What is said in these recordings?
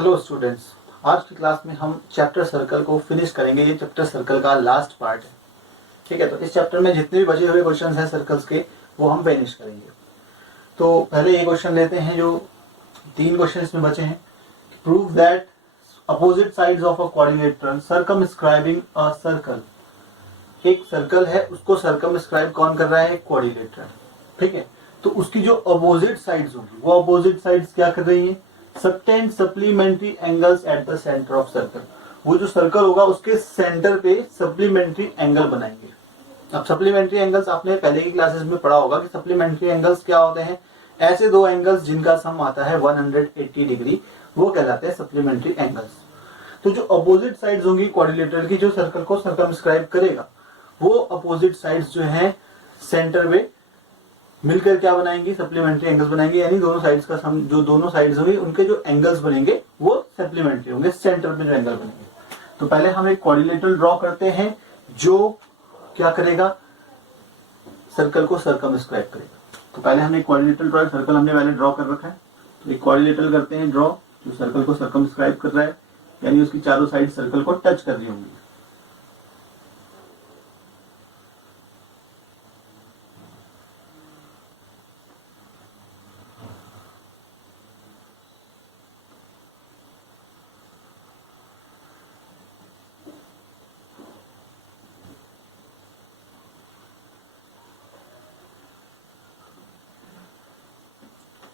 Hello students, आज की class में हम चैप्टर सर्कल को फिनिश करेंगे। ये चैप्टर सर्कल का लास्ट पार्ट है। ठीक है, तो इस चैप्टर में जितने भी बचे हुए क्वेश्चंस हैं सर्कल्स के वो हम फिनिश करेंगे। तो पहले ये क्वेश्चन लेते हैं, जो 3 क्वेश्चन इसमें बचे हैं। Prove that opposite sides of a quadrilateral circumscribing a circle. एक सर्कल है, उसको सर्कमस्क्राइब कौन कर रहा है? क्वाड्रिलेटरल। ठीक है, तो उसकी जो अपोजिट साइड्स होंगी वो अपोजिट साइड्स क्या कर रही हैं? Subtend supplementary angles at the centre of circle. वो जो सर्कल होगा उसके सेंटर पे सप्लीमेंट्री एंगल बनाएंगे। अब सप्लीमेंट्री एंगल्स आपने पहले की क्लासेस में पढ़ा होगा कि सप्लीमेंट्री एंगल्स क्या होते हैं। ऐसे दो एंगल्स जिनका सम आता है 180 डिग्री, वो कहलाते हैं सप्लीमेंट्री एंगल्स। तो जो अपोजिट साइड्स होंगी क्वाड्रिलेटरल की, जो सर्कल को सर्कमस्क्राइब करेगा, वो अपोजिट साइड्स जो है सेंटर पे मिलकर क्या बनाएंगी? सप्लीमेंट्री एंगल्स बनाएंगे। यानी दोनों साइड्स का सम, जो दोनों साइड्स होंगे उनके जो एंगल्स बनेंगे वो सप्लीमेंट्री होंगे, सेंटर पे जो एंगल बनेंगे। तो पहले हम एक क्वाड्रिलेटरल ड्रॉ करते हैं जो क्या करेगा? सर्कल को सर्कमस्क्राइब करेगा। तो पहले हमने क्वाड्रिलेटरल ड्रॉ, सर्कल हमने पहले ड्रॉ कर रखा है, तो एक क्वाड्रिलेटरल करते हैं ड्रॉ जो सर्कल को सर्कमस्क्राइब कर रहा है, यानी उसकी चारों साइड सर्कल को टच कर रही होंगी।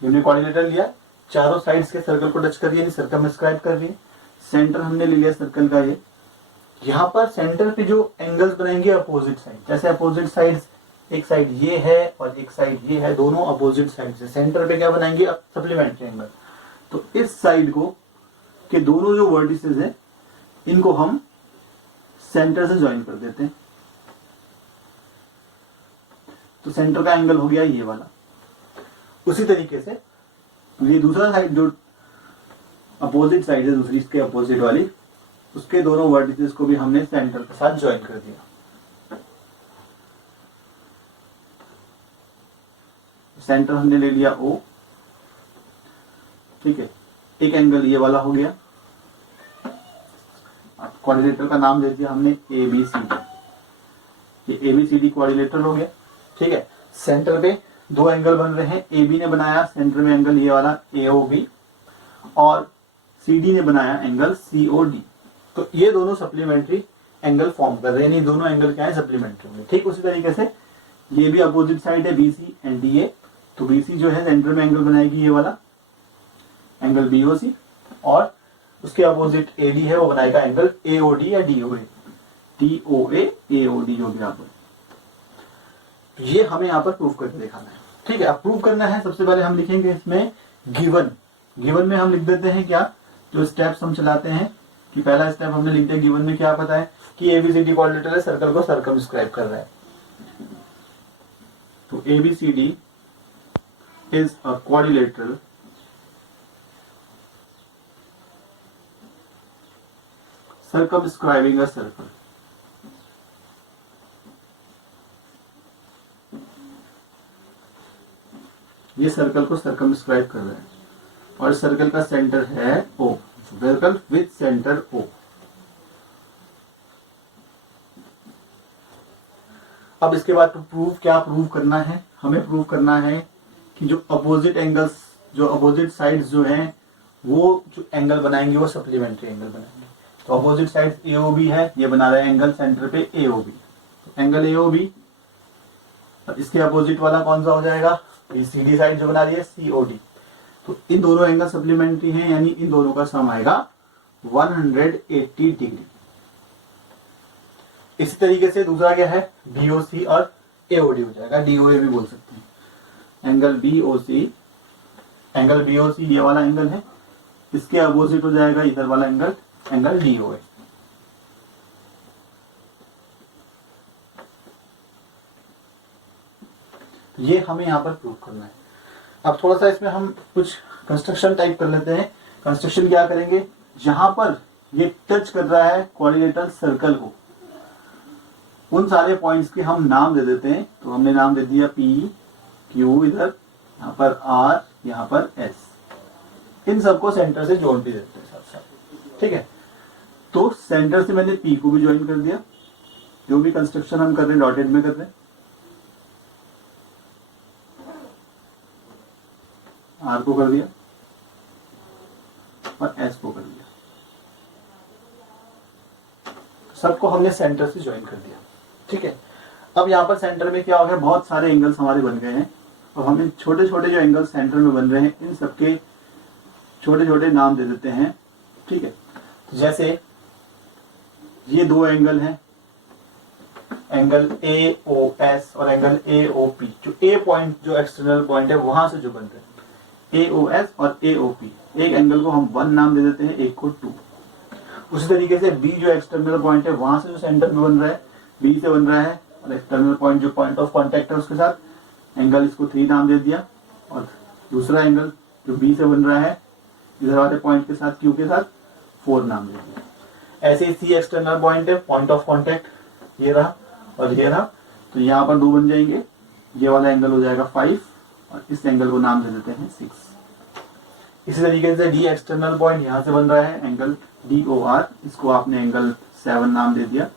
हमने क्वाड्रिलेटरल लिया, चारों साइड्स के सर्कल को टच कर रही है, सर्कमस्क्राइब कर रही है। सेंटर हमने ले लिया सर्कल का ये। यहाँ पर सेंटर पे जो एंगल्स बनाएंगे अपोजिट साइड, जैसे अपोजिट साइड्स, एक साइड ये है और एक साइड ये है, दोनों अपोजिट साइड से सेंटर पे क्या बनाएंगे? Supplementary angle. तो इस साइड को के दोनों जो वर्टिसेस हैं इनको हम सेंटर से ज्वाइन कर देते हैं। तो सेंटर का एंगल हो गया ये वाला। उसी तरीके से ये दूसरा साइड जो अपोजिट साइड है, दूसरी इसके अपोजिट वाली, उसके दोनों वर्टिसेस को भी हमने सेंटर के साथ ज्वाइन कर दिया। सेंटर हमने ले लिया O। ठीक है, एक एंगल ये वाला हो गया। क्वाड्रिलेटरल का नाम दे दिया हमने ABCD। ये ABCD क्वाड्रिलेटरल हो गया। ठीक है, सेंटर पे 2 एंगल बन रहे हैं। AB ने बनाया सेंटर में एंगल ये वाला AOB, और CD ने बनाया एंगल COD। तो ये दोनों सप्लीमेंट्री एंगल फॉर्म कर रहे हैं। दोनों एंगल क्या है? सप्लीमेंट्री होंगे। ठीक उसी तरीके से ये भी अपोजिट साइड है BC एंड DA। तो BC जो है सेंटर में एंगल बनाएगी ये वाला एंगल BOC, और उसके अपोजिट AD है वो बनाएगा एंगल AOD या DOA, AOD जो भी आप बोले। तो ये हमें यहाँ पर प्रूव करके दिखाना है। ठीक है, अब प्रूव करना है, सबसे पहले हम लिखेंगे इसमें गिवन में हम लिख देते हैं क्या, जो स्टेप्स हम चलाते हैं, कि पहला स्टेप हमने लिख दिया गिवन में क्या पता है कि ABCD क्वाड्रिलेटरल सर्कल को सर्कमस्क्राइब कर रहा है। तो ABCD is a quadrilateral circumscribing a circle। ये सर्कल को सर्कमस्क्राइब कर रहा है और सर्कल का सेंटर है O, circle with centre O। अब इसके बाद क्या प्रूव करना है? हमें प्रूव करना है कि जो अपोजिट एंगल्स, जो अपोजिट साइड्स जो हैं, वो जो एंगल बनाएंगे वो सप्लीमेंट्री एंगल बनाएंगे। तो अपोजिट साइड AOB है, ये बना रहा है एंगल सेंटर पे AOB। तो एंगल AOB, इसके अपोजिट वाला कौन सा हो जाएगा? ये CD साइड जो बना रही है COD। तो इन दोनों एंगल सप्लीमेंट्री हैं, यानी इन दोनों का सम आएगा 180 डिग्री। इसी तरीके से दूसरा क्या है? BOC और AOD हो जाएगा, DOA भी बोल सकते हैं। एंगल BOC ये वाला एंगल है, इसके अपोजिट हो जाएगा इधर वाला एंगल DOA। ये हमें यहाँ पर प्रूव करना है। अब थोड़ा सा इसमें हम कुछ कंस्ट्रक्शन टाइप कर लेते हैं। कंस्ट्रक्शन क्या करेंगे? जहां पर ये टच कर रहा है क्वाड्रिलेटरल सर्कल को, उन सारे पॉइंट्स के हम नाम दे देते हैं। तो हमने नाम दे दिया P, Q इधर, यहाँ पर R, यहाँ पर S। इन सबको सेंटर से जोड़ भी देते हैं। ठीक है, तो सेंटर से मैंने पी को भी ज्वाइन कर दिया, जो भी कंस्ट्रक्शन हम कर रहे हैं डॉटेड में कर रहे हैं, आर को कर दिया और एस को कर दिया, सबको हमने सेंटर से ज्वाइन कर दिया। ठीक है, अब यहाँ पर सेंटर में क्या हो गया, बहुत सारे एंगल्स हमारे बन गए हैं और हमें छोटे छोटे जो एंगल्स सेंटर में बन रहे हैं इन सबके छोटे छोटे नाम दे देते हैं। ठीक है, तो जैसे ये दो एंगल हैं, एंगल ए ओ एस और एंगल ए ओ पी, जो ए पॉइंट जो एक्सटर्नल पॉइंट है वहां से जो बन रहे हैं ए ओ एस और ए ओ पी, एक एंगल को हम 1 नाम दे देते हैं, एक को 2। उसी तरीके से बी जो एक्सटर्नल पॉइंट है वहां से जो सेंटर में बन रहा है बी से बन रहा है, और एक्सटर्नल पॉइंट जो पॉइंट ऑफ कॉन्टेक्ट है उसके साथ एंगल इसको 3 नाम दे दिया, और दूसरा एंगल जो बी से बन रहा है इधर वाले पॉइंट के साथ क्यू के साथ 4 नाम दे दिया। ऐसे ही सी एक्सटर्नल पॉइंट है, पॉइंट ऑफ कॉन्टेक्ट ये रहा और ये रहा, तो यहाँ पर 2 बन जाएंगे, ये वाला एंगल हो जाएगा 5 और इस एंगल को नाम दे देते हैं 6। इसी तरीके से डी एक्सटर्नल पॉइंट यहाँ से बन रहा है एंगल डी ओ आर, इसको आपने एंगल 7 नाम दे दिया,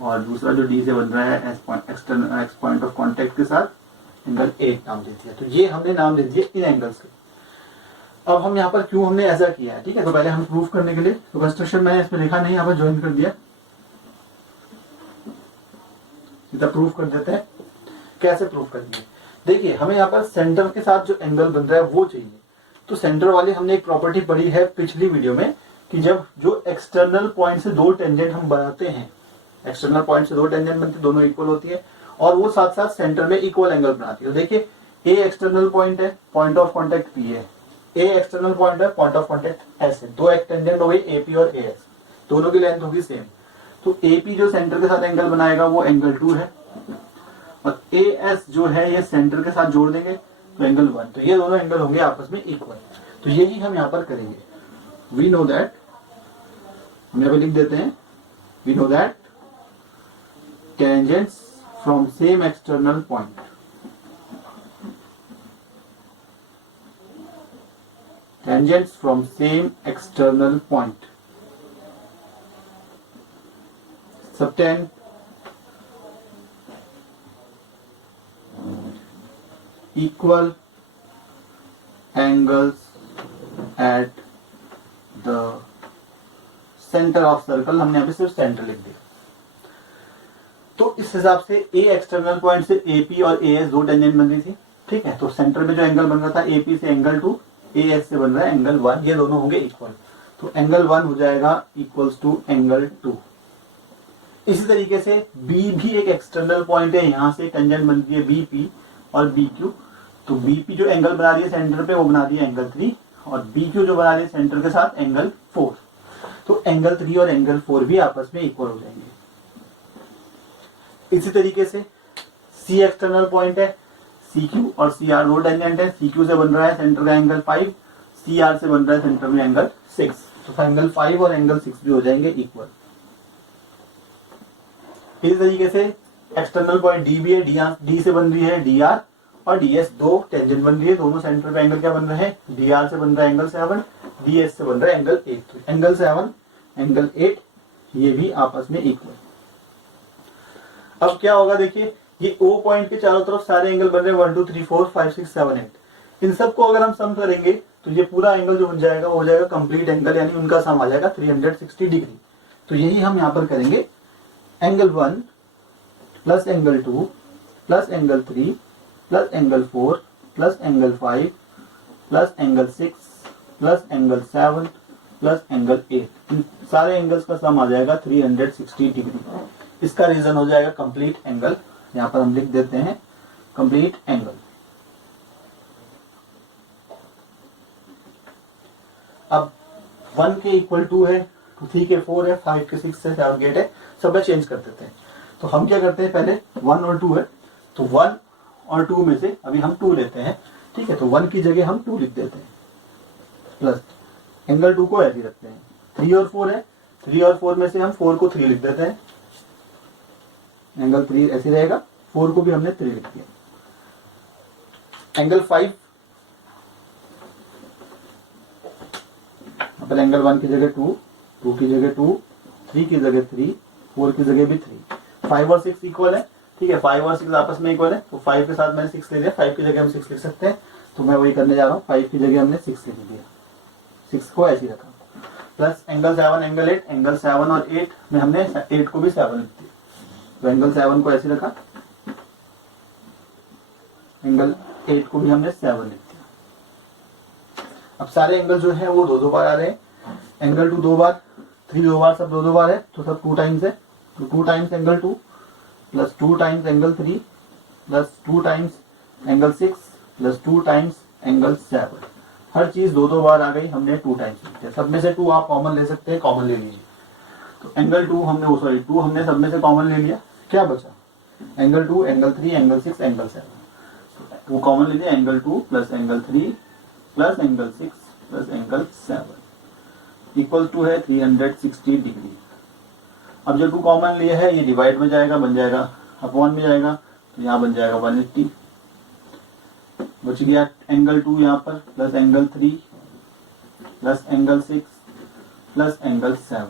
और दूसरा जो डी से बन रहा है external x point of contact के साथ एंगल 8 नाम दे दिया। तो ये हमने नाम दे दिए इन एंगल्स के। अब हम यहाँ पर क्यों हमने ऐसा किया है, ठीक है, तो पहले हम प्रूफ करने के लिए, तो कंस्ट्रक्शन मैंने इसमें लिखा नहीं, यहाँ पर ज्वाइन कर दिया, सीधा प्रूफ कर देते हैं। कैसे प्रूफ करेंगे, देखिए हमें यहाँ पर सेंटर के साथ जो एंगल बन रहा है वो चाहिए। तो सेंटर वाली हमने एक प्रॉपर्टी पढ़ी है पिछली वीडियो में कि जब जो एक्सटर्नल पॉइंट से 2 टेंजेंट हम बनाते हैं, एक्सटर्नल पॉइंट से 2 टेंजेंट बनती है, दोनों इक्वल होती है और वो साथ साथ सेंटर में इक्वल एंगल बनाती है। तो देखिए ए एक्सटर्नल पॉइंट है, पॉइंट ऑफ कॉन्टेक्ट पी है, ए एक्सटर्नल पॉइंट है, पॉइंट ऑफ कॉन्टेक्ट एस है, 2 टेंजेंट हो गई एपी और ए एस, दोनों की लेंथ होगी सेम। तो एपी जो सेंटर के साथ एंगल बनाएगा वो एंगल 2 है, और ए एस जो है ये सेंटर के साथ जोड़ देंगे तो एंगल 1। तो ये दोनों एंगल होंगे आपस में इक्वल। तो यही हम यहाँ पर करेंगे। वी नो दैट, हम यहाँ पे लिख देते हैं, we know that tangents from same external point, tangents from same external point subtend equal angles at the center of circle। हमने यहाँ पे सिर्फ सेंटर लिख दिया। तो इस हिसाब से ए एक्सटर्नल पॉइंट से एपी और ए एस 2 टेंजेंट बन रही थी। ठीक है, तो सेंटर में जो एंगल बन रहा था एपी से एंगल 2, ए एस से बन रहा है एंगल 1, ये दोनों होंगे इक्वल। तो एंगल 1 हो जाएगा इक्वल्स टू एंगल 2। इसी तरीके से बी भी एक एक्सटर्नल पॉइंट है, यहाँ से टेंजेंट बनती है बीपी और बी क्यू। तो बीपी जो एंगल बना रही है सेंटर पे वो बना रही है एंगल 3, और बी क्यू जो बना रही है सेंटर के साथ एंगल 4। तो एंगल 3 और एंगल 4 भी आपस में इक्वल हो जाएंगे। इसी तरीके से सी एक्सटर्नल पॉइंट है, सी क्यू और सी आर 2 टेंजेंट है। सी क्यू से बन रहा है सेंटर का एंगल 5, सी आर से बन रहा है सेंटर में एंगल 6। तो एंगल 5 और एंगल 6 भी हो जाएंगे इक्वल। इसी तरीके से एक्सटर्नल पॉइंट डी भी है, डी से बन रही है डी आर और डी एस, 2 टेंजेंट बन रही है, दोनों सेंटर पे एंगल क्या बन रहे हैं, डी आर से बन रहा है एंगल 7, डी एस से बन रहा है एंगल 8। तो एंगल 7 एंगल 8 ये भी आपस में इक्वल। अब क्या होगा, देखिए ये ओ पॉइंट के चारों तरफ सारे एंगल बन रहे हैं 1 2 3 4 5 6 7 8। इन सबको अगर हम सम करेंगे तो ये पूरा एंगल जो बन जाएगा वो हो जाएगा कंप्लीट एंगल, यानी उनका सम आ जाएगा 360 डिग्री। तो यही हम यहाँ पर करेंगे, angle 1 plus angle 2 plus angle 3 plus angle 4 plus angle 5 plus angle 6 plus angle 7 plus angle 8। इन सारे एंगल्स का सम आ जाएगा 360 डिग्री। इसका रीजन हो जाएगा कंप्लीट एंगल। यहाँ पर हम लिख देते हैं कंप्लीट एंगल। अब 1 के इक्वल 2 है, 3 के 4 है, 5 के 6 है, 7 के 8 है, सब में चेंज कर देते हैं। तो हम क्या करते हैं, पहले 1 और 2 है, तो 1 और 2 में से अभी हम 2 लेते हैं। ठीक है, तो 1 की जगह हम 2 लिख देते हैं, प्लस एंगल 2 को ऐसे ही रखते हैं। 3 और 4 है, 3 और 4 में से हम 4 को 3 लिख देते हैं, एंगल 3 ऐसे रहेगा, 4 को भी हमने 3 लिख दिया। एंगल 5 अपन एंगल 1 की जगह 2, 2 की जगह 2, 3 की जगह 3, 4 की जगह भी 3, 5 और 6 इक्वल है, ठीक है, 5 और 6 आपस में इक्वल है, तो 5 के साथ मैंने 6 ले लिया, 5 की जगह हम 6 लिख सकते हैं, तो मैं वही करने जा रहा हूँ, 5 की जगह हमने 6 लिख दिया, 6 को ऐसे ही रखा, प्लस एंगल 7 एंगल 8, एंगल 7 और 8 में हमने 8 को भी 7 लिख दिया, तो एंगल 7 को ऐसे रखा, एंगल 8 को भी हमने 7 लिख दिया। अब सारे एंगल जो है वो 2 बार आ रहे हैं, एंगल 2 2 बार, 3 2 बार, सब 2 बार है, तो सब 2 टाइम्स है, तो 2 times angle 2 plus 2 times angle 3 plus 2 times angle 6 plus 2 times angle 7, हर चीज 2 बार आ गई, हमने 2 टाइम्स लिख दिया। सब में से 2 आप कॉमन ले सकते हैं, कॉमन ले लीजिए, तो एंगल 2 हमने 2 हमने सब में से कॉमन ले लिया, क्या बचा एंगल 2 एंगल 3 एंगल 6 एंगल 7, वो कॉमन ले लिया, angle 2 plus angle 3 plus angle 6 plus angle 7 equal to है 360 डिग्री। अब जो 2 कॉमन लिए है ये डिवाइड में जाएगा, बन जाएगा अपॉन में जाएगा, तो यहाँ बन जाएगा 180, बच गया एंगल 2 यहाँ पर plus angle 3 plus angle 6 plus angle 7।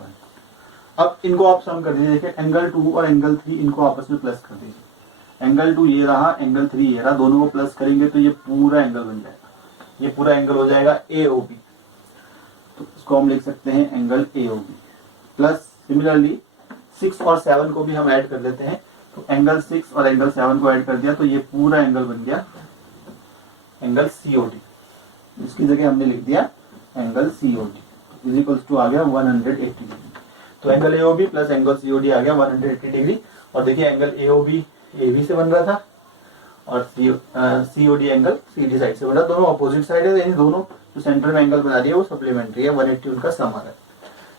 अब इनको आप सम कर दीजिए, देखिए एंगल 2 और एंगल 3 इनको आपस में प्लस कर दीजिए, एंगल 2 ये रहा, एंगल 3 ये रहा, दोनों को प्लस करेंगे तो ये पूरा एंगल बन जाएगा, ये पूरा एंगल हो जाएगा AOB, तो इसको हम लिख सकते हैं एंगल AOB। प्लस सिमिलरली 6 और 7 को भी हम ऐड कर लेते हैं, तो एंगल 6 और एंगल 7 को ऐड कर दिया तो ये पूरा एंगल बन गया एंगल COD, इसकी जगह हमने लिख दिया angle COD is equals to आ गया 180 डिग्री। तो angle AOB plus angle COD आ गया 180 डिग्री। और देखिए एंगल AOB AB से बन रहा था और COD एंगल CD साइड से बन रहा, दोनों अपोजिट साइड है, यानी दोनों जो सेंटर में एंगल बना रही है वो सप्लीमेंट्री है, 180 उनका सम आ रहा है,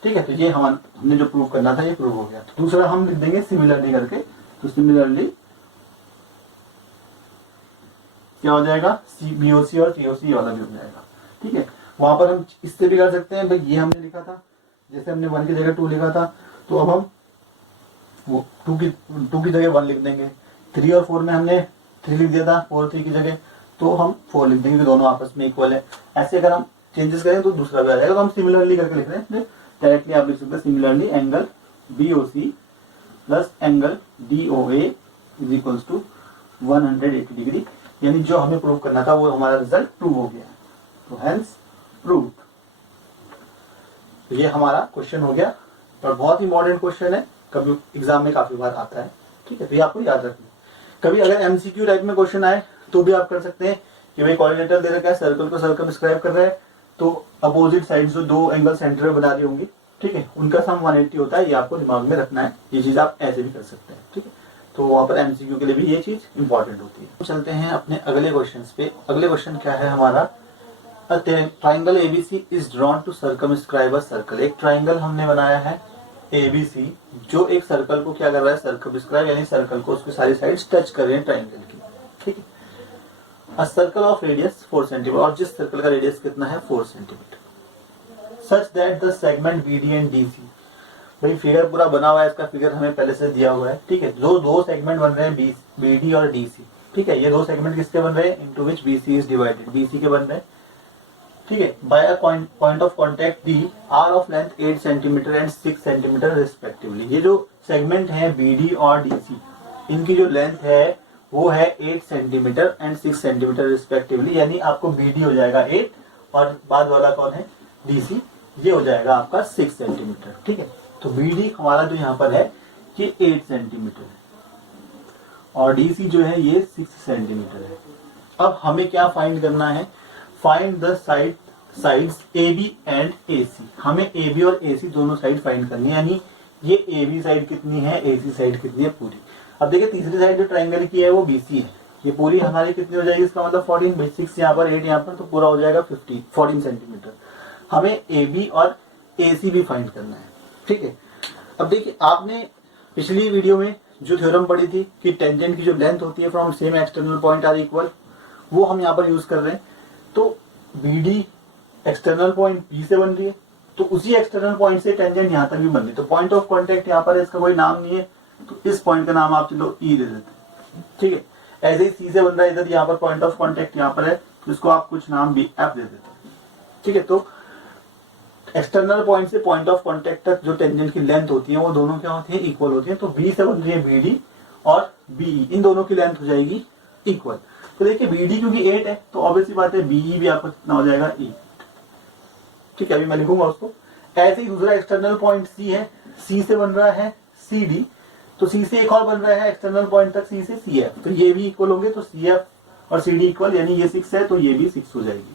ठीक है। तो ये हमने जो प्रूव करना था ये प्रूव हो गया। तो दूसरा हम लिख देंगे सिमिलरली करके, तो सिमिलरली क्या हो जाएगा BOC और TOC वाला भी हो जाएगा, ठीक है। वहां पर हम इससे भी कर सकते हैं, भाई ये हमने लिखा था, जैसे हमने 1 की जगह 2 लिखा था, तो अब हम वो 2 की जगह 1 लिख देंगे, 3 और 4 में हमने 3 लिख दिया था, 4 और 3 की जगह, तो हम 4 लिख देंगे, दोनों आपस में इक्वल है। ऐसे अगर हम चेंजेस करें तो दूसरा भी आ जाएगा, तो हम सिमिलरली करके लिख रहे हैं, डायरेक्टली आप लिख सकते हैं similarly angle BOC plus angle DOA is equals to 180 degree, यानी जो हमें प्रूव करना था वो हमारा रिजल्ट प्रूव हो गया, तो हेंस प्रूव्ड। तो ये हमारा क्वेश्चन हो गया, पर बहुत ही इंपॉर्टेंट क्वेश्चन है, कभी एग्जाम में काफी बार आता है, ठीक है, तो ये आपको याद रखना। कभी अगर MCQ टाइप में क्वेश्चन आए तो भी आप कर सकते हैं कि भाई कोऑर्डिनेटर दे रखा है, सर्कल को सर्कमस्क्राइब कर रहा है, तो अपोजिट साइड जो 2 एंगल सेंटर में बना रही होंगी, ठीक है, उनका सम 180 होता है, ये आपको दिमाग में रखना है। ये चीज आप ऐसे भी कर सकते हैं, ठीक है, तो वहां पर MCQ के लिए भी ये चीज इंपॉर्टेंट होती है। तो चलते हैं अपने अगले क्वेश्चन पे। अगले क्वेश्चन क्या है हमारा, triangle ABC is drawn to circumscribe a circle. एक ट्राइंगल हमने बनाया है ABC, जो एक सर्कल को क्या कर रहा है, सर्कमस्क्राइब, यानी सर्कल को उसकी सारी साइड्स टच कर रहे हैं ट्राइंगल की, ठीक है। A circle of radius 4 centimetre, और जिस सर्कल का रेडियस कितना है 4 centimetre, such that the segment BD and DC, भाई फिगर पूरा बना हुआ है, इसका फिगर हमें पहले से दिया हुआ है, ठीक है। जो 2 सेगमेंट बन रहे हैं BD और DC, ठीक है, ये 2 सेगमेंट किसके बन रहे हैं, into which BC is divided, BC के बन रहे हैं, ठीक है। By a point of contact D are of length 8 centimetre and 6 centimetre respectively. ये जो सेगमेंट है BD और DC, इनकी जो लेंथ है वो है 8 सेंटीमीटर एंड 6 सेंटीमीटर रिस्पेक्टिवली, यानी आपको BD हो जाएगा 8 और बाद वाला कौन है DC, ये हो जाएगा आपका 6 सेंटीमीटर, ठीक है। तो BD हमारा जो यहाँ पर है ये 8 सेंटीमीटर है और DC जो है ये 6 सेंटीमीटर है। अब हमें क्या फाइंड करना है, find the sides AB and AC। हमें AB और AC दोनों साइड फाइंड करनी है, यानी ये AB साइड कितनी है, AC साइड कितनी है पूरी। अब देखिए तीसरी साइड जो ट्राइंगल की है वो BC है, ये पूरी हमारी कितनी हो जाएगी, इसका मतलब 14, 6 यहाँ पर 8 यहाँ पर, तो पूरा हो जाएगा 14 सेंटीमीटर। हमें AB और AC भी फाइंड करना है, ठीक है। अब देखिए आपने पिछली वीडियो में जो थ्योरम पढ़ी थी कि टेंजेंट की जो लेंथ होती है from same external point are equal, वो हम यहाँ पर यूज कर रहे हैं। तो BD एक्सटर्नल पॉइंट B से बन रही है, तो उसी एक्सटर्नल पॉइंट से टेंजेंट यहाँ तक भी बन रही है, तो पॉइंट ऑफ कॉन्टेक्ट यहाँ पर इसका कोई नाम नहीं है, तो इस पॉइंट का नाम आप चलो E दे देते हैं, ठीक है। ऐसे ही C से बन रहा है इधर, यहाँ पर पॉइंट ऑफ कॉन्टेक्ट यहाँ पर है, तो इसको आप कुछ नाम भी F दे देते हैं, ठीक है। तो एक्सटर्नल पॉइंट से पॉइंट ऑफ कांटेक्ट तक जो टेंजेंट की लेंथ होती है वो दोनों क्या होती है, इक्वल होती है। तो बी से बन रही है बीडी और बीई, इन दोनों की लेंथ हो जाएगी इक्वल। तो देखिए बीडी क्योंकि 8 है तो ऑब्वियसली बात है बीई भी आपको कितना हो जाएगा 8। ठीक है, अभी मैं लिखूंगा उसको। ऐसे ही दूसरा एक्सटर्नल पॉइंट सी है, सी से बन रहा है सी डी, तो सी से एक और बन रहा है एक्सटर्नल पॉइंट तक सी से सी एफ, तो ये भी इक्वल होंगे। तो सी एफ और सी डी इक्वल, यानी ये 6 है तो ये भी 6 हो जाएगी।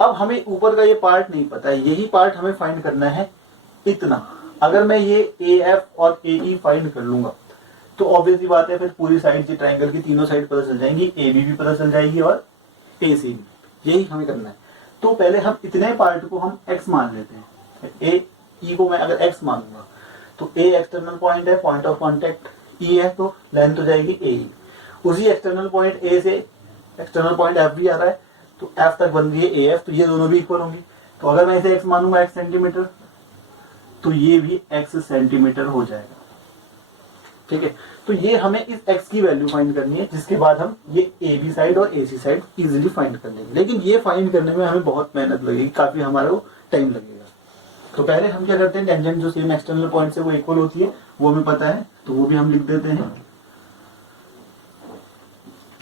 अब हमें ऊपर का ये पार्ट नहीं पता है, यही पार्ट हमें फाइंड करना है इतना। अगर मैं ये ए एफ और ए ई फाइंड कर लूंगा तो ऑब्वियसली बात है फिर पूरी साइड की ट्राइंगल की तीनों साइड पता चल जाएंगी, ए बी भी पता चल जाएगी और ए सी भी। यही हमें करना है। तो पहले हम इतने पार्ट को हम x मान लेते हैं। ए ई को मैं अगर x मानूंगा तो ए एक्सटर्नल पॉइंट है, पॉइंट ऑफ कांटेक्ट ई है, तो लेंथ हो जाएगी ए ई। उसी एक्सटर्नल पॉइंट ए से एक्सटर्नल पॉइंट एफ भी आ रहा है तो एफ तक बन रही है ए एफ, तो ये दोनों भी इक्वल होंगी। तो अगर मैं इसे x मानूंगा x सेंटीमीटर तो ये भी x सेंटीमीटर हो जाएगा। ठीक है, तो ये हमें इस x की वैल्यू फाइंड करनी है, जिसके बाद हम ये ए बी साइड और ए सी साइड इजीली फाइंड कर लेंगे। लेकिन ये फाइंड करने में हमें बहुत मेहनत लगेगी, काफी हमारा को टाइम लगेगा। तो पहले हम क्या करते हैं, टेंजेंट जो सेम एक्सटर्नल पॉइंट से वो इक्वल होती है वो हमें पता है, तो वो भी हम लिख देते हैं।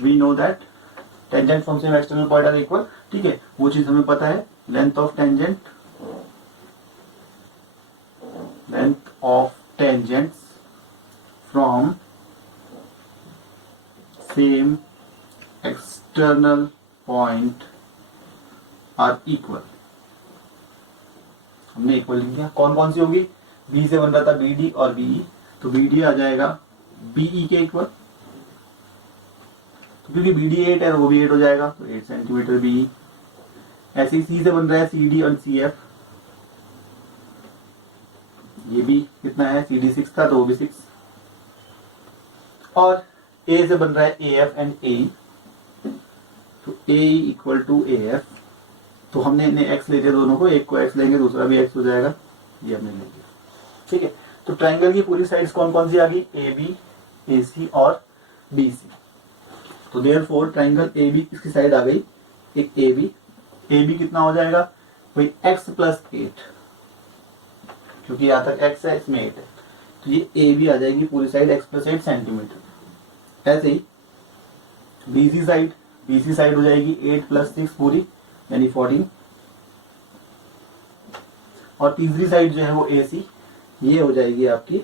We know that tangent from same external point are equal. ठीक है, वो चीज हमें पता है। Length of tangents from same external point are equal. हमने इक्वल लिख दिया। कौन कौन सी होगी, बी से बन रहा था बी डी और बीई, तो बी डी आ जाएगा बीई के इक्वल, तो क्योंकि बी डी 8 है वो भी 8 हो जाएगा, तो 8 सेंटीमीटर बीई। ऐसे ही सी से बन रहा है सी डी और सी एफ, ये भी कितना है, सी डी 6 था तो वो भी 6। और ए से बन रहा है ए एफ एंड ए, तो ए इक्वल टू ए एफ, तो हमने इन्हें एक्स लेते दोनों को, एक को एक्स लेंगे दूसरा भी एक्स हो जाएगा, ये हमने ले लिया। ठीक है, तो ट्राइंगल की पूरी साइड्स कौन कौन सी आ गई, ए बी, ए सी और बी सी। तो देयरफॉर ट्राइंगल ए बी इसकी साइड आ गई एक ए बी कितना हो जाएगा, वही एक्स प्लस 8, क्योंकि यहां तक एक्स है इसमें 8 है, तो ये ए बी आ जाएगी पूरी साइड एक्स प्लस 8 सेंटीमीटर। ऐसे ही बीसी साइड हो जाएगी 8 प्लस 6 पूरी, यानी 14। और तीसरी साइड जो है वो एसी, ये हो जाएगी आपकी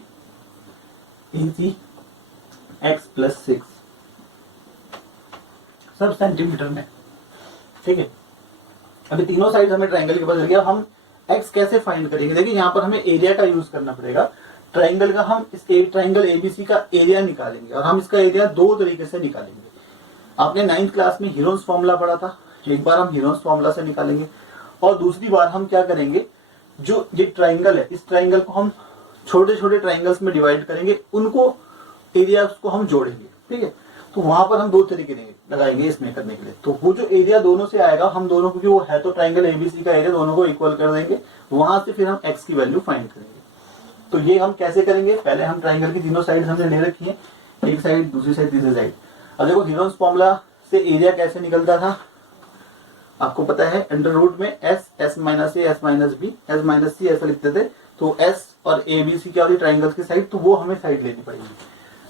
एसी एक्स प्लस 6, सब सेंटीमीटर में। ठीक है, अभी तीनों साइड हमें ट्राइंगल के पास चल गया। हम एक्स कैसे फाइंड करेंगे, देखिए यहाँ पर हमें एरिया का यूज करना पड़ेगा। ट्राइंगल का हम इस ट्राइंगल एबीसी का एरिया निकालेंगे, और हम इसका एरिया दो तरीके से निकालेंगे। आपने 9th क्लास में हीरोन्स फॉर्मूला पढ़ा था, एक बार हम हीरोन्स फॉर्मूला से निकालेंगे, और दूसरी बार हम क्या करेंगे, जो ये ट्राइंगल है इस ट्राइंगल को हम छोटे छोटे ट्राइंगल्स में डिवाइड करेंगे, उनको एरिया को हम जोड़ेंगे। ठीक है, तो वहां पर हम दो तरीके लगाएंगे इसमें करने के लिए। तो वो जो एरिया दोनों से आएगा, हम दोनों क्योंकि वो है तो ट्राइंगल एबीसी का एरिया, दोनों को इक्वल कर देंगे, वहां से फिर हम एक्स की वैल्यू फाइंड करेंगे। तो ये हम कैसे करेंगे, पहले हम ट्राइंगल की तीनों साइड हमने ले रखी है, एक साइड दूसरी साइड तीसरी साइड। अब देखो हीरोन्स फॉर्मूला से एरिया कैसे निकलता था आपको पता है, अंडर रूट में s minus a s minus B S minus c ऐसा लिखते थे। तो एस और ए बी सी क्या होती है ट्राइंगल्स की साइड, तो वो हमें साइड लेनी पड़ेगी।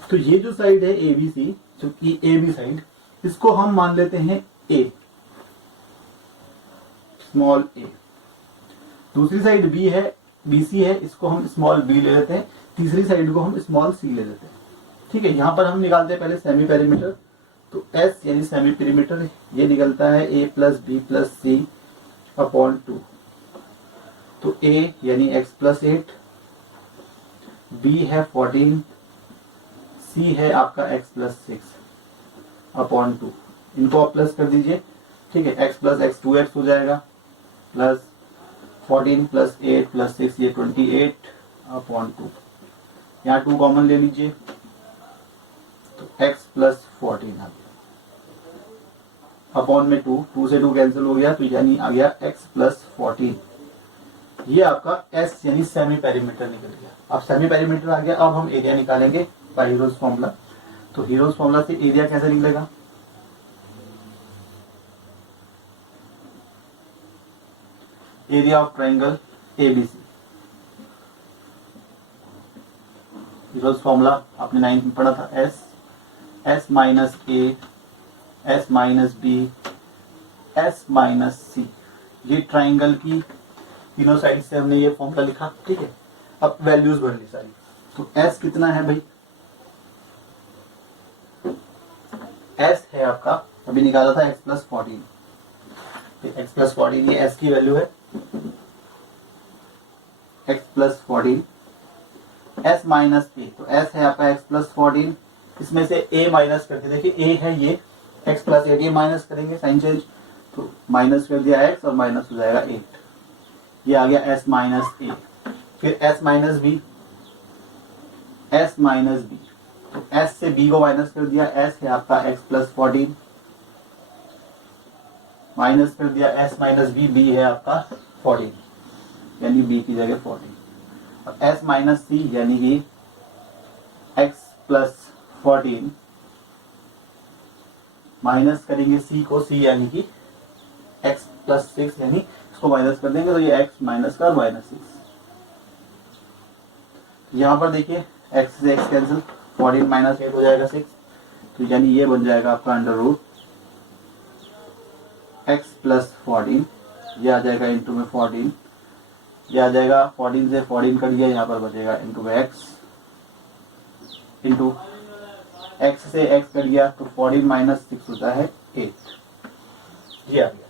तो ये जो साइड है ए बी सी, जो कि ए बी साइड, इसको हम मान लेते हैं ए, स्मॉल ए। दूसरी साइड बी है, बी सी है, इसको हम स्मॉल बी ले लेते हैं। तीसरी साइड को हम स्मॉल सी ले लेते हैं। ठीक है, यहां पर हम निकालते हैं पहले सेमी पेरीमीटर। तो एस यानी सेमी पेरीमीटर ये निकलता है ए प्लस बी प्लस सी अपॉन 2। तो ए यानी एक्स प्लस 8, बी है 14, सी है आपका एक्स प्लस 6 अपॉन 2। इनको आप प्लस कर दीजिए। ठीक है, एक्स प्लस एक्स 2x हो जाएगा, प्लस 14 प्लस 8 प्लस 6 ये 28 अपॉन 2। यहाँ 2 कॉमन ले लीजिए, तो x प्लस 14 आ गया अपॉन में 2 से 2 कैंसिल हो गया, तो यानी आ गया x प्लस 14। ये आपका s यानी सेमी पेरीमीटर निकल गया। अब सेमी पेरीमीटर आ गया, अब हम एरिया निकालेंगे बाय हीरोज फॉर्मूला। तो हीरोज फॉर्मूला से एरिया कैसे निकलेगा, area of triangle ABC. Formula आपने 9th में पढ़ा था, s minus a, s minus B, S minus c. ये ट्राइंगल की तीनों साइड से हमने ये फॉर्मूला लिखा, ठीक है। अब वैल्यूज भर ली सारी। तो एस कितना है भाई, एस है आपका, अभी निकाला था एक्स प्लस 14, एक्स प्लस 14 ये एस की वैल्यू है, एक्स प्लस 14। एस माइनस ए, तो एस है आपका एक्स प्लस 14, इसमें से ए माइनस करके देखिए ए है ये एक्स प्लस 8, ये माइनस करेंगे साइन चेंज, तो माइनस कर दिया एक्स और माइनस हो जाएगा 8, ये आ गया एस माइनस ए। फिर S minus B, S minus B, तो एस से बी को माइनस कर दिया, एस है आपका एक्स प्लस 14, माइनस कर दिया एस माइनस बी, बी है आपका 14, यानी बी की जगह 14। और एस माइनस सी यानी कि एक्स प्लस 14 माइनस करेंगे सी को, सी यानी कि एक्स प्लस 6, यानी इसको माइनस कर देंगे तो ये एक्स माइनस का माइनस 6। यहां पर देखिए एक्स से एक्स कैंसिल, 14 माइनस 8 हो जाएगा 6, तो यानी ये बन जाएगा आपका अंडर रूट एक्स प्लस 14, ये आ जाएगा इंटू में 14, ये आ जाएगा 14 से 14 कट गया, यहाँ पर बचेगा इंटू एक्स, इंटू एक्स से एक्स कट गया तो 14 माइनस 6 होता है 8, ये आ गया,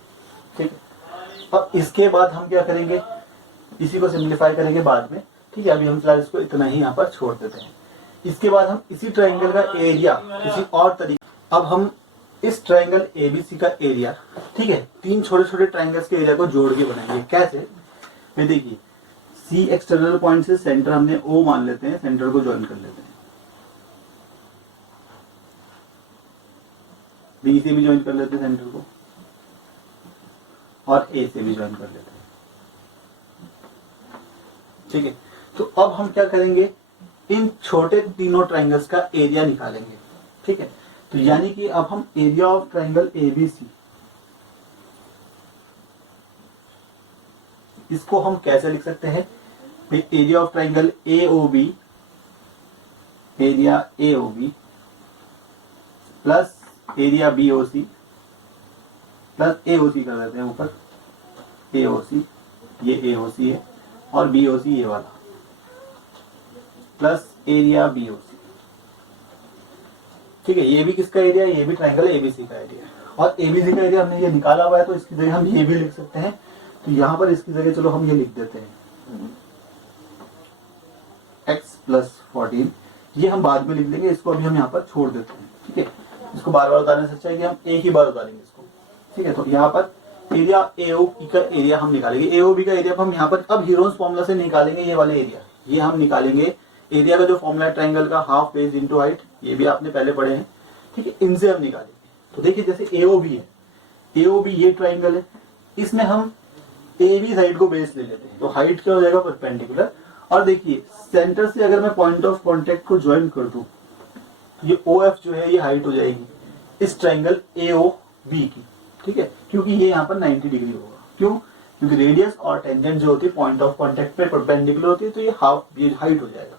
ठीक है। अब इसके बाद हम क्या करेंगे, इसी को सिंप्लीफाई करेंगे बाद में, ठीक है। अभी हम फिलहाल इसको इतना ही यहाँ पर छोड़ देते हैं। इसके बाद हम इसी ट्राइंगल का एरिया किसी और तरीके, अब हम इस ट्राइंगल एबीसी का एरिया, ठीक है, तीन छोटे छोटे ट्राइंगल्स के एरिया को जोड़ के बनाएंगे। कैसे, मैं देखिए सी एक्सटर्नल पॉइंट से सेंटर हमने ओ मान लेते हैं, सेंटर को ज्वाइन कर लेते हैं, बी से भी ज्वाइन कर लेते हैं सेंटर को, और ए से भी ज्वाइन कर लेते हैं, ठीक है। तो अब हम क्या करेंगे, इन छोटे तीनों ट्राइंगल्स का एरिया निकालेंगे, ठीक है। तो यानी कि अब हम एरिया ऑफ ट्राइंगल एबीसी, इसको हम कैसे लिख सकते हैं, area of triangle AOB, area AOB plus area BOC, plus AOC कर देते हैं ऊपर, एओसी, ये एओसी है, और बीओसी ये वाला, प्लस एरिया बीओसी, ठीक है। ये भी किसका एरिया है, ये भी ट्राइंगल एबीसी का एरिया है, और एबीसी का एरिया हमने ये निकाला हुआ है, तो इसकी जगह हम ये भी लिख सकते हैं। तो यहां पर इसकी जगह चलो हम ये लिख देते हैं एक्स प्लस 14, ये हम बाद में लिख लेंगे, इसको अभी हम यहाँ पर छोड़ देते हैं, ठीक है। इसको बार बार उतारने से अच्छा है कि हम एक ही बार उतारेंगे इसको, ठीक है। तो यहाँ पर एरिया एओबी का एरिया हम निकालेंगे, एओबी का एरिया हम यहाँ पर अब हीरोज फॉर्मूला से निकालेंगे, ये वाले एरिया, ये हम निकालेंगे एरिया का जो फॉर्मूला ट्राइंगल का, हाफ बेस इंटू हाइट, ये भी आपने पहले पढ़े हैं, ठीक है। इनसे हम निकालेंगे। तो देखिए जैसे एओबी है, एओबी ये ट्राइंगल है, इसमें हम एबी साइड को बेस ले लेते हैं, तो हाइट क्या हो जाएगा, परपेंडिकुलर। और देखिए सेंटर से अगर मैं पॉइंट ऑफ कांटेक्ट को ज्वाइन कर दूं, ये ओ एफ जो है ये हाइट हो जाएगी इस ट्राइंगल एओबी की, ठीक है, क्योंकि ये यहाँ पर 90 डिग्री होगा। क्यों, क्योंकि रेडियस और टेंजेंट जो होती है पॉइंट ऑफ कांटेक्ट पे परपेंडिकुलर होती है, तो ये हाफ, ये हाइट हो जाएगा,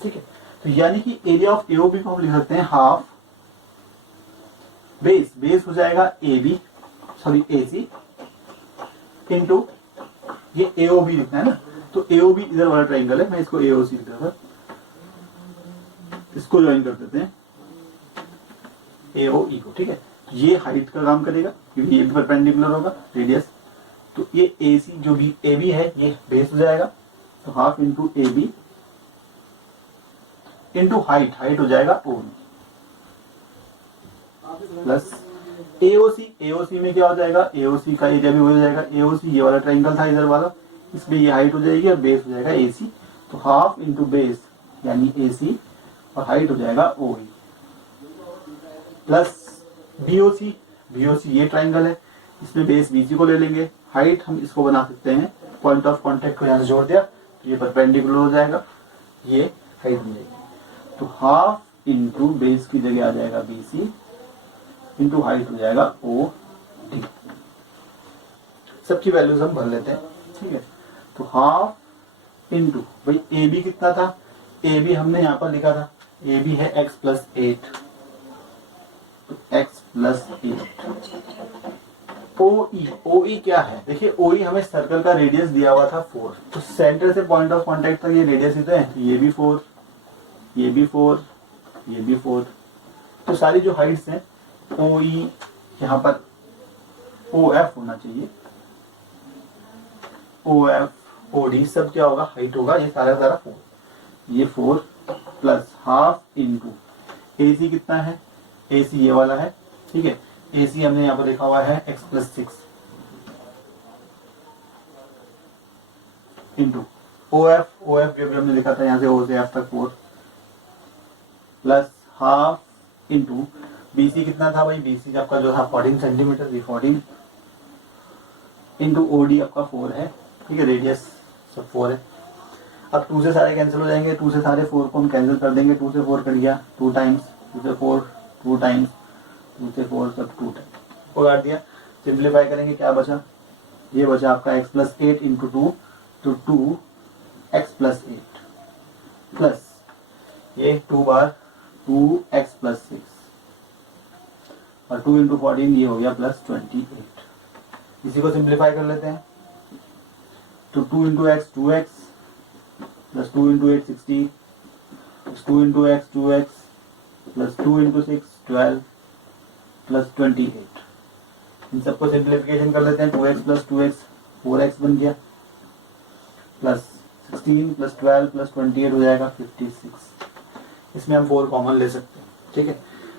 ठीक है। तो यानी कि एरिया ऑफ एओबी को हम लिख सकते हैं हाफ बेस, बेस हो जाएगा एबी, सॉरी एसी, इंटू ये एओबी लिखना है ना, तो एओबी इधर वाला ट्राइंगल है, मैं इसको एओसी लिख रहा था, इसको ज्वाइन कर देते हैं एओई को, ठीक है। ये हाइट का काम करेगा क्योंकि ये भी परपेंडिकुलर होगा रेडियस, तो ये एसी जो भी एबी है ये बेस हो जाएगा, तो half into AB into height, height हो जाएगा ओ प्लस एओसी, एओसी में क्या हो जाएगा, एओसी का एरिया भी हो जाएगा, एओसी ये वाला ट्राइंगल था इधर वाला, इसमें ये हाइट हो जाएगी और बेस हो जाएगा एसी, तो हाफ इंटू बेस यानी एसी, और हाइट हो जाएगा ओई, प्लस बीओसी, बीओसी ये ट्राइंगल है, इसमें बेस बीसी को ले लेंगे, हाइट हम इसको बना सकते हैं, पॉइंट ऑफ कांटेक्ट को यहाँ से जोड़ दिया तो ये परपेंडिकुलर हो जाएगा, ये हाइट बन जाएगी, तो हाफ इंटू बेस की जगह आ जाएगा बीसी इंटू हाइट हो जाएगा ओ डी। सबकी वैल्यूज हम भर लेते हैं, ठीक है, तो हाफ इंटू भाई ए बी कितना था, ए बी हमने यहाँ पर लिखा था, ए बी है x प्लस 8, तो x प्लस 8। OE क्या है, देखिए OE हमें सर्कल का रेडियस दिया हुआ था 4, तो सेंटर से पॉइंट ऑफ कांटेक्ट तक ये रेडियस इतना है, तो ये भी 4, ये भी 4, ये भी 4, तो सारी जो हाइट्स हैं OE यहाँ पर OF होना चाहिए, OF OD सब क्या होगा, हाइट होगा, ये सारा 4, ये 4 प्लस हाफ इंटू AC कितना है, AC ये वाला है, ठीक है, AC हमने यहाँ पर लिखा हुआ है x प्लस 6 इंटू OF जो भी हमने लिखा था यहाँ से O से F तक 4 प्लस हाफ इंटू BC कितना था भाई, BC आपका जो था 14 सेंटीमीटर, ये 14 इंटू OD आपका 4 है, ठीक है, रेडियस सब 4 है। अब 2 से सारे कैंसिल हो जाएंगे, 2 से सारे 4 को हम कैंसिल कर देंगे, 2 से 4 कट गया 2 टाइम्स, 2 से 4 2 टाइम्स, 2 से 4 सब 2 टाइम्स को काट दिया। सिंप्लीफाई करेंगे क्या बचा, ये बचा आपका x प्लस 8 इंटू 2, तो 2x प्लस 8 प्लस ये 2 बार 2x प्लस 6 और 2 इंटू 14 ये हो गया प्लस 28। इसी को सिंप्लीफाई कर लेते हैं, तो 2 into x 2x plus 2 into 8 16 plus 2 into x 2x plus 2 into 6 12 plus 28। इन सबको सिंप्लीफिकेशन कर लेते हैं, 2x प्लस 2x 4x बन गया प्लस 16 प्लस 12 प्लस 28 हो जाएगा 56। इसमें हम 4 कॉमन ले सकते हैं, ठीक है।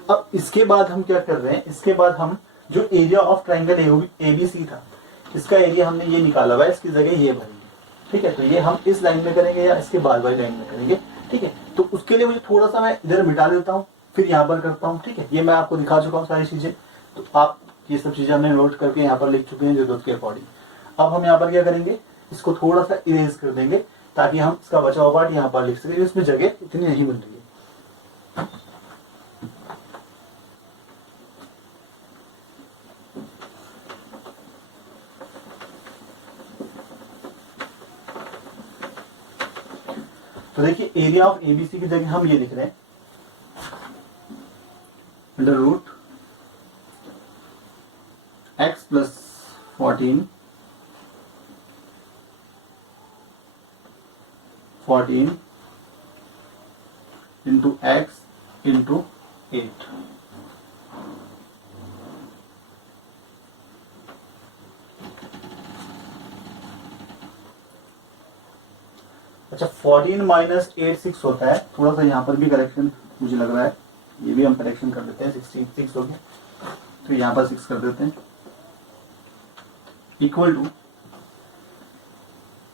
अब इसके बाद हम क्या कर रहे हैं, इसके बाद हम जो एरिया ऑफ ट्राइंगल ABC था, इसका एरिया हमने ये निकाला हुआ है, इसकी जगह ये भरेंगे, ठीक है। तो ये हम इस लाइन में करेंगे या इसके बाद वाली लाइन में करेंगे, ठीक है। तो उसके लिए मुझे थोड़ा सा मैं इधर मिटा देता हूँ, फिर यहाँ पर करता हूँ, ठीक है। ये मैं आपको दिखा चुका हूँ सारी चीजें, तो आप ये सब चीजें हमने नोट करके यहाँ पर लिख चुके हैं जरूरत के अकॉर्डिंग। अब हम यहाँ पर क्या करेंगे, इसको थोड़ा सा इरेज कर देंगे ताकि हम इसका बचा हुआ पार्ट यहाँ पर लिख सकें, इसमें जगह इतनी नहीं मिल रही है। तो देखिए एरिया ऑफ ABC की जगह हम ये लिख रहे हैं, under root x plus 14 into x into 8। अच्छा 14 माइनस 8 6 होता है, थोड़ा सा यहाँ पर भी करेक्शन मुझे लग रहा है, ये भी हम करेक्शन कर देते हैं, 6 हो गया, तो यहाँ पर 6 कर देते हैं, इक्वल टू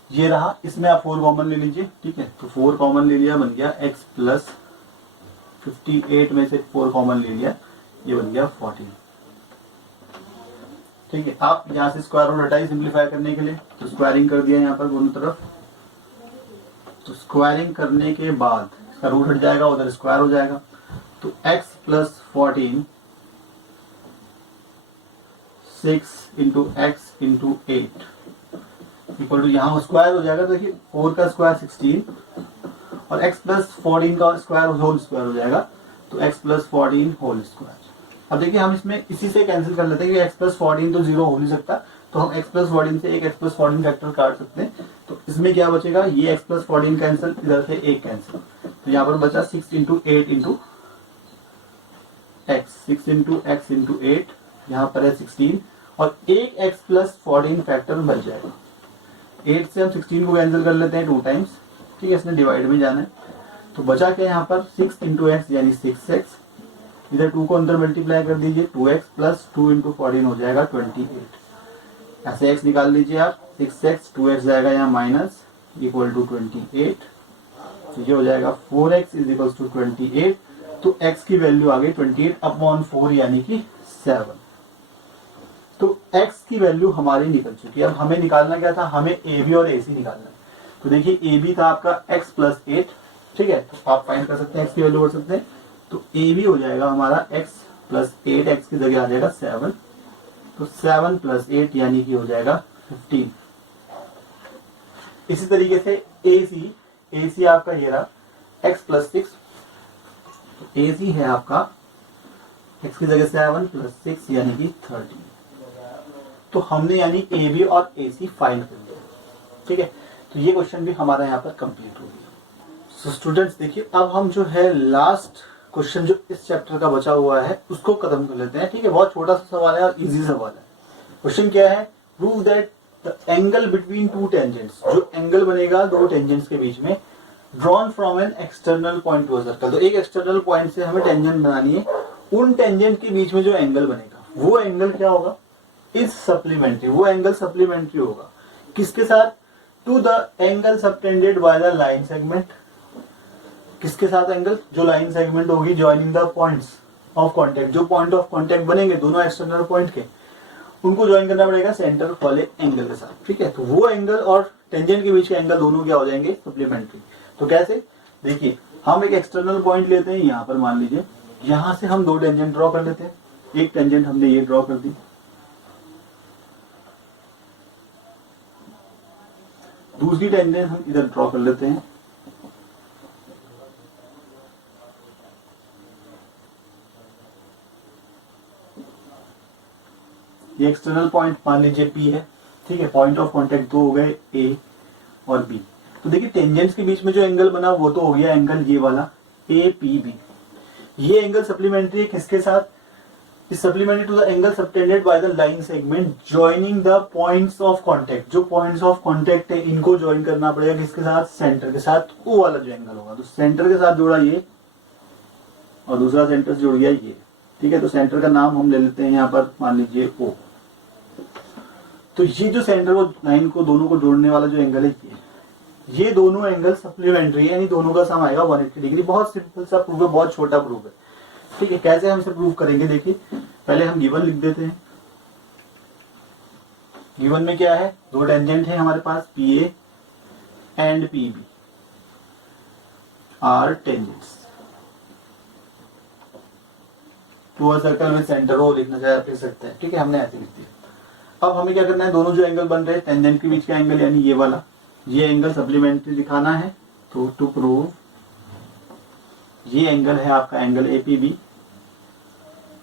ये रहा, इसमें आप 4 कॉमन ले लीजिए, ठीक है। तो 4 कॉमन ले लिया, बन गया x प्लस 58 में से 4 कॉमन ले लिया, ये बन गया 14, ठीक है। आप यहाँ से स्क्वायर रूट हटाइए सिंप्लीफाई करने के लिए, तो स्क्वायरिंग कर दिया यहाँ पर दोनों तरफ, तो स्क्वायरिंग करने के बाद इसका रूट हट जाएगा, उधर स्क्वायर हो जाएगा, तो x plus 14 6 into x into 8 equal to यहाँ स्क्वायर हो जाएगा, तो देखिए 4 का स्क्वायर 16 और x प्लस 14 का स्क्वायर होल स्क्वायर हो जाएगा, तो x प्लस 14 होल स्क्वायर। अब देखिए हम इसमें इसी से कैंसिल कर लेते हैं कि x प्लस 14 तो 0 हो नहीं सकता, तो हम x प्लस 14 से एक x प्लस 14 फैक्टर काट सकते हैं। तो इसमें क्या बचेगा, ये x प्लस 14 कैंसिल, इधर से एक कैंसिल, तो यहाँ पर बचा 6 into 8 into x, 6 into x into 8, यहाँ पर है 16 और एक x प्लस 14 फैक्टर बच जाएगा। 8 से हम 16 को कैंसिल कर लेते हैं 2 टाइम्स, ठीक है, इसने डिवाइड में जाना है, तो बचा क्या यहाँ पर 6 इंटू एक्स यानी 6x, इधर 2 को अंदर मल्टीप्लाई कर दीजिए, 2x प्लस 2 इंटू 14 हो जाएगा 28। ऐसे x निकाल लीजिए आप, 6x 2x जाएगा यहाँ माइनस इक्वल टू 28, तो ये हो जाएगा 4x इज इक्वल टू 28। तो x की वैल्यू आ गई 28 अपॉन 4 यानी कि 7। तो x की वैल्यू हमारी निकल चुकी है। अब हमें निकालना क्या था, हमें AB और AC निकालना है। तो देखिए AB था आपका x प्लस 8, ठीक है, तो आप फाइंड कर सकते हैं x की वैल्यू कर सकते हैं, तो AB हो जाएगा हमारा x प्लस 8, x की जगह आ जाएगा 7, तो 7 प्लस 8 यानी कि हो जाएगा 15। इसी तरीके से ए सी आपका ये रहा x+6, ए सी है आपका x की जगह 7 + 6 यानी कि 13। तो हमने यानी ए बी और ए सी फाइंड कर लिया। ठीक है, तो ये क्वेश्चन भी हमारा यहाँ पर कंप्लीट हो गया। सो स्टूडेंट्स देखिए, अब हम जो है लास्ट क्वेश्चन जो इस चैप्टर का बचा हुआ है उसको खत्म कर लेते हैं। ठीक है, बहुत छोटा सा सवाल है और इजी सवाल है। क्वेश्चन क्या है? Prove that the angle between two tangents, जो एंगल बनेगा दो टेंजेंट्स के बीच में, drawn from an external point to a circle. तो एक एक्सटर्नल पॉइंट से हमें टेंजेंट बनानी है, उन टेंजेंट के बीच में जो एंगल बनेगा वो एंगल क्या होगा? Is supplementary. वो एंगल सप्लीमेंट्री होगा किसके साथ? To the angle subtended by the line segment. किसके साथ एंगल? जो लाइन सेगमेंट होगी joining the points of contact. जो पॉइंट ऑफ कांटेक्ट बनेंगे दोनों एक्सटर्नल पॉइंट के, उनको ज्वाइन करना पड़ेगा सेंटर वाले एंगल के साथ। ठीक है, तो वो एंगल और टेंजेंट के बीच के एंगल दोनों क्या हो जाएंगे? सप्लीमेंट्री। तो कैसे? देखिए, हम एक एक्सटर्नल पॉइंट लेते हैं, यहाँ पर मान लीजिए, यहां से हम दो टेंजेंट ड्रॉ कर लेते हैं। एक टेंजेंट हमने ये ड्रॉ कर दी, दूसरी टेंजेंट हम इधर ड्रॉ कर लेते हैं। ये एक्सटर्नल पॉइंट मान लीजिए P है। ठीक है, पॉइंट ऑफ कांटेक्ट दो हो गए A और B। तो देखिए, टेंजेंट्स के बीच में जो एंगल बना वो तो हो गया एंगल ये वाला APB। ये एंगल सप्लीमेंट्री है किसके साथ? Is supplementary to the angle subtended by the line segment joining the points of contact. जो पॉइंट्स ऑफ कांटेक्ट है इनको ज्वाइन करना पड़ेगा किसके साथ? सेंटर के साथ। वो वाला जो एंगल होगा, तो सेंटर के साथ जोड़ा ये और दूसरा सेंटर से जुड़ गया ये। ठीक है, तो सेंटर का नाम हम ले लेते हैं यहाँ पर, मान लीजिए O। तो ये जो सेंटर को लाइन को दोनों को जोड़ने वाला जो एंगल है ये दोनों एंगल सप्लीमेंट्री है, यानी दोनों का सम आएगा 180 डिग्री। बहुत सिंपल सा प्रूफ है, बहुत छोटा प्रूफ है। ठीक है, कैसे हम इसे प्रूव करेंगे? देखिए, पहले हम गिवन लिख देते हैं। गिवन में क्या है? दो टेंजेंट है हमारे पास, PA and PB are tangents to a circle with centre O लिखना चाहे आप लिख सकते हैं। ठीक है, हमने ऐसे लिख दिया। अब हमें क्या करना है? दोनों जो एंगल बन रहे हैं टेंजेंट के बीच का एंगल यानी ये वाला, ये एंगल सप्लीमेंट्री दिखाना है। तो टू प्रूव ये एंगल है आपका एंगल APB,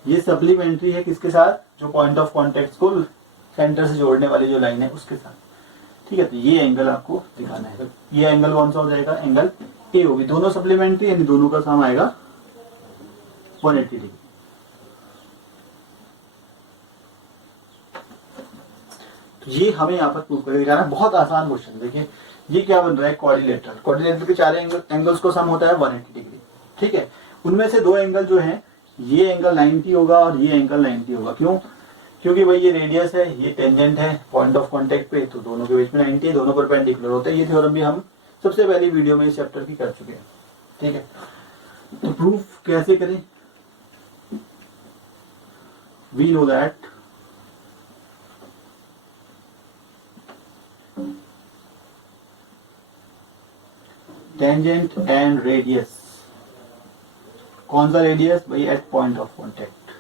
ये सप्लीमेंट्री है किसके साथ? जो पॉइंट ऑफ कांटेक्ट को सेंटर से जोड़ने वाली जो लाइन है उसके साथ। ठीक है, तो ये एंगल आपको दिखाना है। तो ये एंगल कौन सा हो जाएगा? एंगल A होगी। दोनों सप्लीमेंट्री यानी दोनों का सम आएगा 180 डिग्री। तो ये हमें यहाँ पर प्रूव करके दिखाना है। बहुत आसान क्वेश्चन। देखिए, ये क्या बन रहा है? क्वाड्रिलेटरल। क्वाड्रिलेटरल के चार एंगल्स को सम होता है 180 डिग्री। ठीक है, उनमें से दो एंगल जो है, ये एंगल 90 होगा और ये एंगल 90 होगा। क्यों? क्योंकि भाई ये रेडियस है, ये टेंजेंट है पॉइंट ऑफ कांटेक्ट पे, तो दोनों के बीच में 90 है, दोनों परपेंडिकुलर होते हैं। ये थ्योरम भी हम सबसे पहली वीडियो में इस चैप्टर की कर चुके हैं। ठीक है, तो प्रूफ कैसे करें? We know that tangent and radius. कौन सा रेडियस? भाई एट पॉइंट ऑफ कांटेक्ट।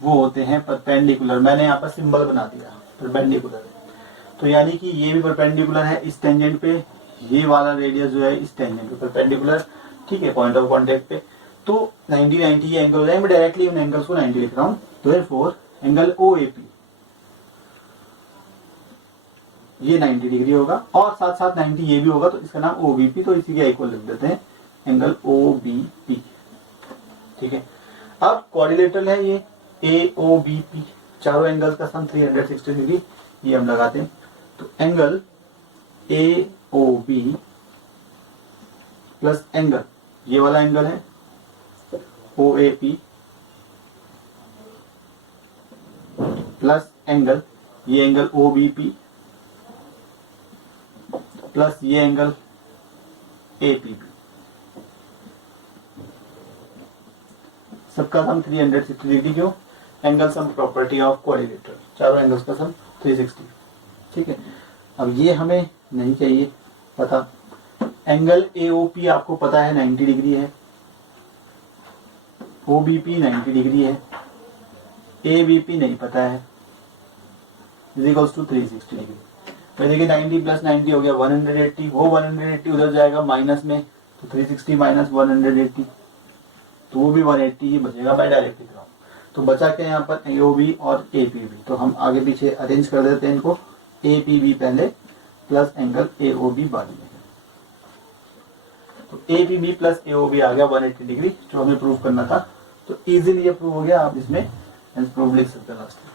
वो होते हैं परपेंडिकुलर। मैंने यहाँ पर सिंबल बना दिया परपेंडिकुलर। तो यानी कि ये भी परपेंडिकुलर है इस टेंजेंट पे, ये वाला रेडियस जो है इस टेंजेंट पे परपेंडिकुलर। ठीक है, पॉइंट ऑफ कांटेक्ट पे। तो 90 ये एंगल हो जाएंगे। मैं डायरेक्टली उन एंगल्स को 90 लिख रहा हूँ। देयरफॉर एंगल OAP ये 90 डिग्री होगा और साथ साथ 90 ये भी होगा, तो इसका नाम OBP। तो इसी के इक्वल लिख देते हैं एंगल OBP। ठीक है, अब क्वाड्रिलेटरल है ये AOBP, चारों एंगल्स का सम 360 डिग्री, ये हम लगाते हैं। तो एंगल AOB प्लस एंगल ये वाला एंगल है OAP प्लस एंगल ये एंगल OBP प्लस ये एंगल APB, सबका सम 360 डिग्री। क्यों? Angle sum property of quadrilateral, चारों एंगल्स का सम 360। ठीक है, अब ये हमें नहीं चाहिए पता। एंगल AOP आपको पता है 90 डिग्री है, OBP 90 डिग्री है, ABP नहीं पता है। Is equals to 360 degree. तो देखिए 90 प्लस 90 हो गया 180, वो 180 उधर जाएगा माइनस में, तो 360 माइनस 180, तो वो भी 180 ही बचेगा बाय डायरेक्ट लिख रहा हूँ। तो बचा के यहाँ पर AOB और APB, तो हम आगे पीछे अरेंज कर देते हैं इनको, APB पहले प्लस एंगल AOB बाद में। तो APB प्लस AOB आ गया 180 डिग्री जो हमें प्रूव करना था। तो इजीली ये प्रूव हो गया, आप इसमें प्रूव लिख सकते हैं लास्ट में।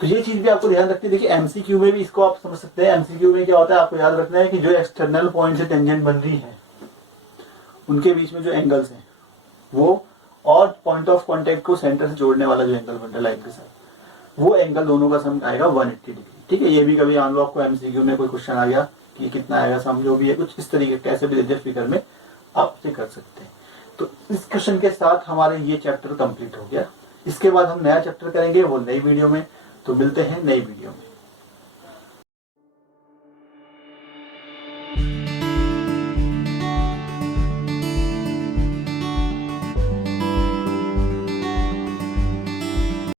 तो ये चीज भी आपको ध्यान रखते हैं। देखिए MCQ में भी इसको आप समझ सकते हैं। MCQ में क्या होता है, आपको याद रखना है कि जो एक्सटर्नल पॉइंट से टेंजेंट बन रही है उनके बीच में जो एंगल्स हैं वो, और पॉइंट ऑफ कांटेक्ट को सेंटर से जोड़ने वाला जो एंगल बन रहा है लाइन के साथ, वो एंगल दोनों का सम आएगा 180 डिग्री। ठीक है, ये भी कभी मान लो आपको MCQ में कोई क्वेश्चन आ गया कि कितना आएगा सम, जो भी है कुछ इस तरीके कैसे भी फिगर में आप इसे कर सकते हैं। तो इस क्वेश्चन के साथ हमारे ये चैप्टर कंप्लीट हो गया। इसके बाद हम नया चैप्टर करेंगे, वो नई वीडियो में। तो मिलते हैं नई वीडियो में।